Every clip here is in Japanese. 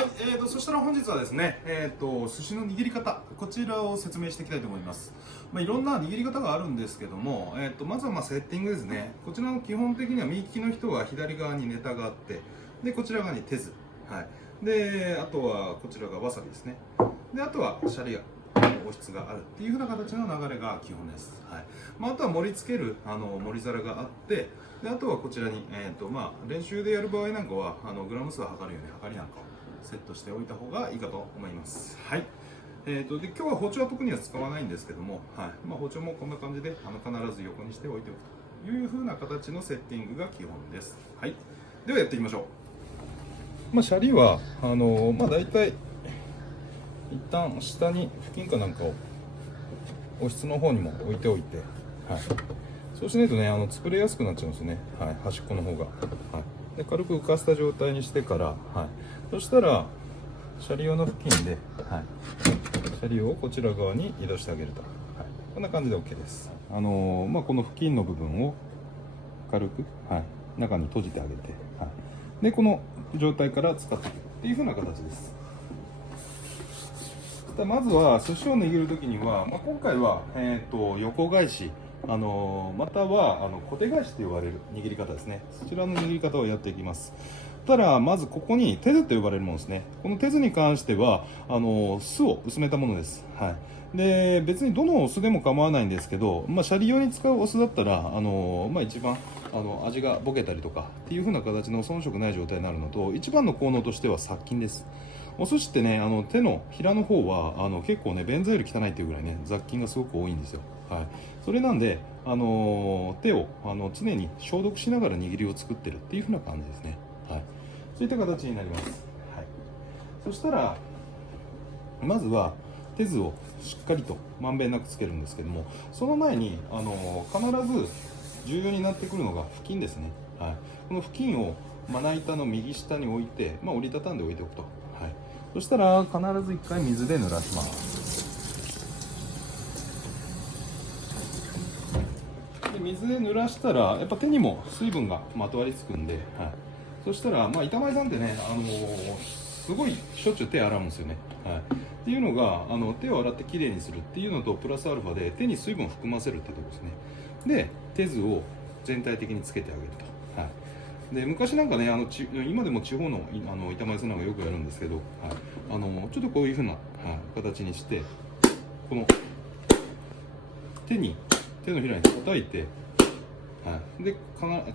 はい、そしたら本日はですね、寿司の握り方、こちらを説明していきたいと思います。いろんな握り方があるんですけども、まずはセッティングですね。こちらの基本的には右利きの人は左側にネタがあって、で、こちら側に手酢。はい。で、あとはこちらがわさびですね。で、あとはシャリア。お質があるっていう風な形の流れが基本です。はい。あとは盛り付ける盛り皿があって、であとはこちらに、練習でやる場合なんかはグラム数を測るように測りなんかをセットしておいた方がいいかと思います。はい。で今日は包丁は特には使わないんですけども、はい。包丁もこんな感じで必ず横にしておいておくという風な形のセッティングが基本です。はい。ではやっていきましょう。シャリは大体一旦下に布巾かなんかをお室の方にも置いておいて、はい、そうしないとね作れやすくなっちゃうんですね、はい、端っこの方が、はい、で軽く浮かせた状態にしてから、はい、そしたらシャリ用の布巾で、はい、シャリをこちら側に移動してあげると、はい、こんな感じで OK です。この布巾の部分を軽く、はい、中に閉じてあげて、はい、でこの状態から使っていくっていう風な形です。まずは寿司を握るときには、今回は、横返し、または小手返しと呼ばれる握り方ですね。そちらの握り方をやっていきます。ただまずここに手酢と呼ばれるものですね。この手酢に関しては酢を薄めたものです。はい。で別にどのお酢でも構わないんですけど、シャリ用に使うお酢だったら一番味がボケたりとかっていう風な形の遜色ない状態になるのと、一番の効能としては殺菌です。お寿司ってね手のひらの方は結構ね便座より汚いっていうぐらいね雑菌がすごく多いんですよ。はい、それなんで手を常に消毒しながら握りを作ってるっていう風な感じですね。はい、そういった形になります。はい、そしたらまずは手酢をしっかりとまんべんなくつけるんですけども、その前に必ず重要になってくるのが布巾ですね。はい、この布巾をまな板の右下に置いて、折りたたんでおいておくと。はい、そしたら必ず一回水で濡らします。で水で濡らしたらやっぱ手にも水分がまとわりつくんで、はい、そしたら板前さんってね、すごいしょっちゅう手洗うんですよね。はい、っていうのが手を洗ってきれいにするっていうのとプラスアルファで手に水分を含ませるってとこですね。で手酢を全体的につけてあげると。はい、で昔なんかね今でも地方の板前さんなんかよくやるんですけど、はい、ちょっとこういう風な、はい、形にしてこの手のひらに叩いて、はい、で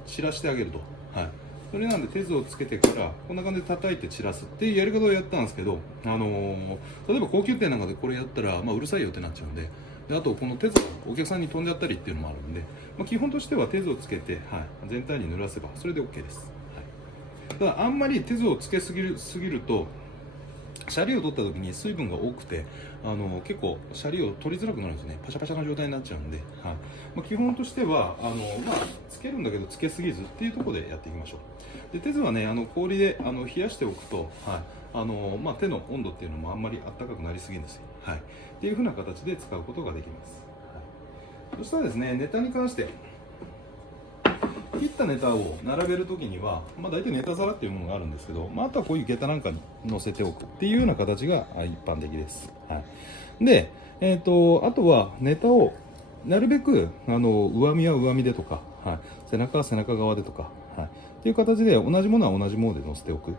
散らしてあげると。はい、それなんで手酢をつけてからこんな感じで叩いて散らすっていうやり方をやったんですけど、例えば高級店なんかでこれやったら、うるさいよってなっちゃうんで、あとこの手酢がお客さんに飛んじゃったりっていうのもあるんで、基本としては手酢をつけて、はい、全体に濡らせばそれで OK です。はい、ただあんまり手酢をつけすぎるとシャリを取った時に水分が多くて結構シャリを取りづらくなるんですね。パシャパシャな状態になっちゃうんで、はい基本としてはつけるんだけどつけすぎずっていうところでやっていきましょう。で手酢はね氷で冷やしておくと、はい手の温度っていうのもあんまり暖かくなりすぎんですよ。はい、っていう風な形で使うことができます。はい、そしたらですねネタに関して切ったネタを並べるときには、大体ネタ皿っていうものがあるんですけど、あとはこういう下駄なんかに乗せておくっていうような形が一般的です。はい、で、あとはネタをなるべく上身は上身でとか、はい、背中は背中側でとか、はい、っていう形で同じものは同じもので乗せておく。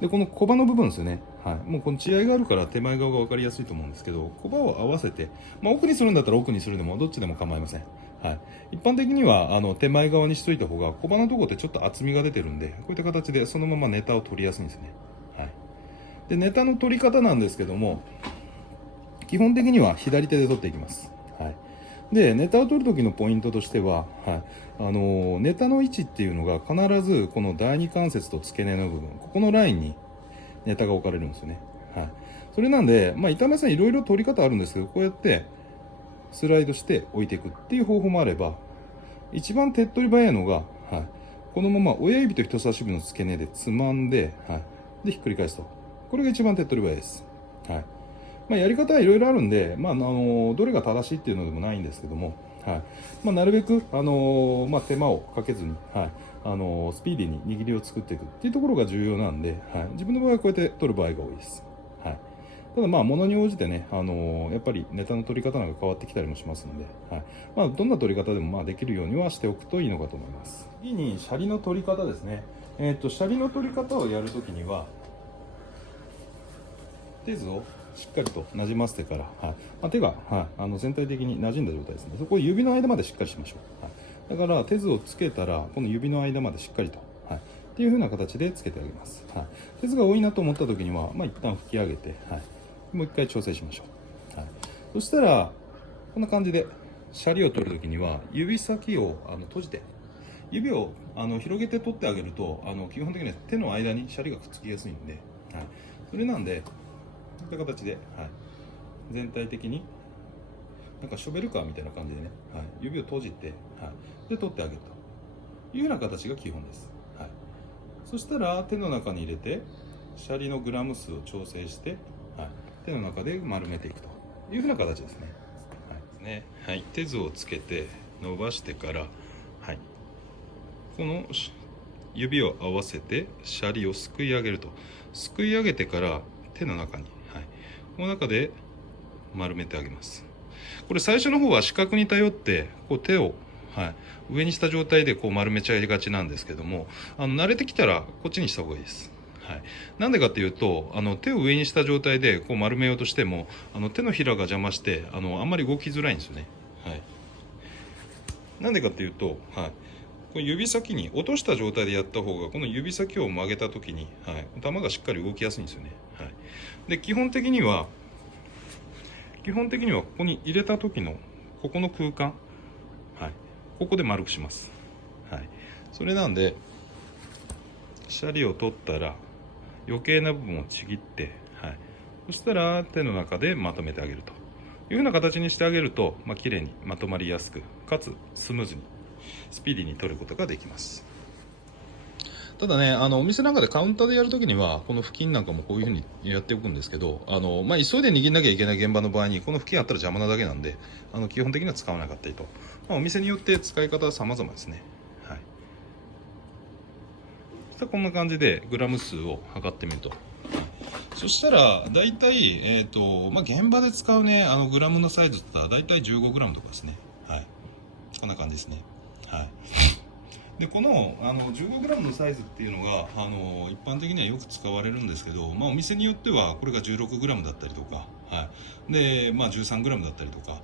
でこの小刃の部分ですよね。はい、もうこの血合いがあるから手前側が分かりやすいと思うんですけど、小刃を合わせて、奥にするんだったら奥にするでもどっちでも構いません。はい、一般的には手前側にしといた方が小刃のところってちょっと厚みが出てるんで、こういった形でそのままネタを取りやすいんですね。はい、でネタの取り方なんですけども、基本的には左手で取っていきます。はい、でネタを取る時のポイントとしては、ネタの位置っていうのが必ずこの第二関節と付け根の部分、ここのラインにネタが置かれるんですよね。はい、それなんで、板前さんいろいろ取り方あるんですけど、こうやってスライドして置いていくっていう方法もあれば、一番手っ取り早いのが、はい、このまま親指と人差し指の付け根でつまんで、はい、でひっくり返すと。これが一番手っ取り早いです。はいやり方はいろいろあるんで、どれが正しいっていうのでもないんですけども、はいなるべく、手間をかけずに、はい、スピーディーに握りを作っていくっていうところが重要なんで、はい、自分の場合はこうやって取る場合が多いです。はい、ただ物に応じてね、やっぱりネタの取り方なんか変わってきたりもしますので、はい、どんな取り方でもできるようにはしておくといいのかと思います。次にシャリの取り方ですね。シャリの取り方をやるときには手図をしっかりとなじませてから、手が、全体的に馴染んだ状態ですね。そこを指の間までしっかりしましょう。だから手図をつけたらこの指の間までしっかりと、っていう風な形でつけてあげます。手図が多いなと思った時には、一旦拭き上げて、もう一回調整しましょう。そしたらこんな感じでシャリを取る時には指先を閉じて指を広げて取ってあげると基本的には手の間にシャリがくっつきやすいんで、それなんでこういった形で、全体的になんかショベルカーみたいな感じでね、指を閉じて、で取ってあげるというような形が基本です。そしたら手の中に入れてシャリのグラム数を調整して、手の中で丸めていくというふうな形ですね。手図をつけて伸ばしてから、この指を合わせてシャリをすくい上げると、すくい上げてから手の中に、この中で丸めてあげます。これ最初の方は視覚に頼ってこう手を、上にした状態でこう丸めちゃいがちなんですけども、慣れてきたらこっちにした方がいいです。なんでかっていうと手を上にした状態でこう丸めようとしても手のひらが邪魔してあんまり動きづらいんですよね。なんでかっていうと、この指先に落とした状態でやった方がこの指先を曲げた時に、球がしっかり動きやすいんですよね。で基本的にはここに入れた時のここの空間、ここで丸くします。それなんでシャリを取ったら余計な部分をちぎって、そしたら手の中でまとめてあげるというふうな形にしてあげると、綺麗にまとまりやすくかつスムーズにスピーディーに取ることができます。ただねお店なんかでカウンターでやるときにはこの布巾なんかもこういうふうにやっておくんですけど急いで握んなきゃいけない現場の場合にこの布巾あったら邪魔なだけなんで基本的には使わなかったりと、お店によって使い方は様々ですね。こんな感じでグラム数を測ってみると、そしたら大体、現場で使うねグラムのサイズって大体15グラムとかですね。こんな感じですね。でこの15グラムのサイズっていうのが一般的にはよく使われるんですけど、お店によってはこれが16グラムだったりとか、で13グラムだったりとか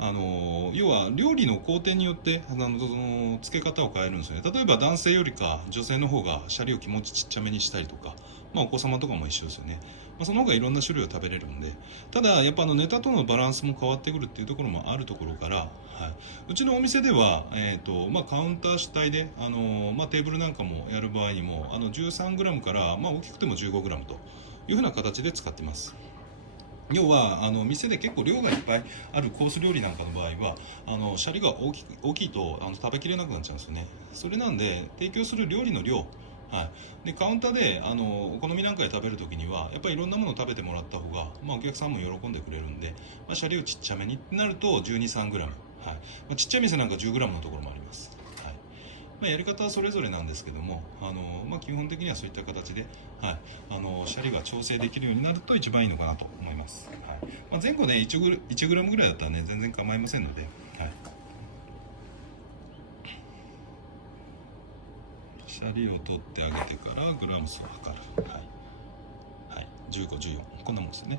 要は料理の工程によってその付け方を変えるんですよね。例えば男性よりか女性の方がシャリを気持ちちっちゃめにしたりとか、お子様とかも一緒ですよね。その方がいろんな種類を食べれるんで、ただやっぱネタとのバランスも変わってくるっていうところもあるところから、うちのお店では、カウンター主体で、テーブルなんかもやる場合にも13g から、大きくても 15g というふうな形で使っています。要は店で結構量がいっぱいあるコース料理なんかの場合はシャリが大きいと食べきれなくなっちゃうんですよね。それなんで提供する料理の量、でカウンターでお好みなんかで食べるときにはやっぱりいろんなものを食べてもらった方が、お客さんも喜んでくれるんで、シャリをちっちゃめになると 12、13g、ちっちゃい店なんか 10g のところもあります。やり方はそれぞれなんですけども基本的にはそういった形で、シャリが調整できるようになると一番いいのかなと思います。前後ね 1g ぐらいだったらね全然構いませんので、シャリを取ってあげてからグラム数を測る、15、14こんなもんですよね。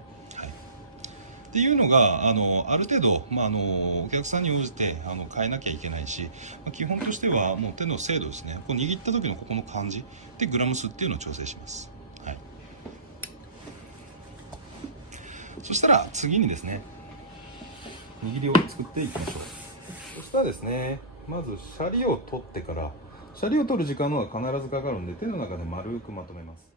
っていうのがある程度、お客さんに応じて変えなきゃいけないし、基本としてはもう手の精度ですね。こう握った時のここの感じでグラム数っていうのを調整します。そしたら次にですね握りを作っていきましょう。そしたらですねまずシャリを取ってからシャリを取る時間の方が必ずかかるんで手の中で丸くまとめます。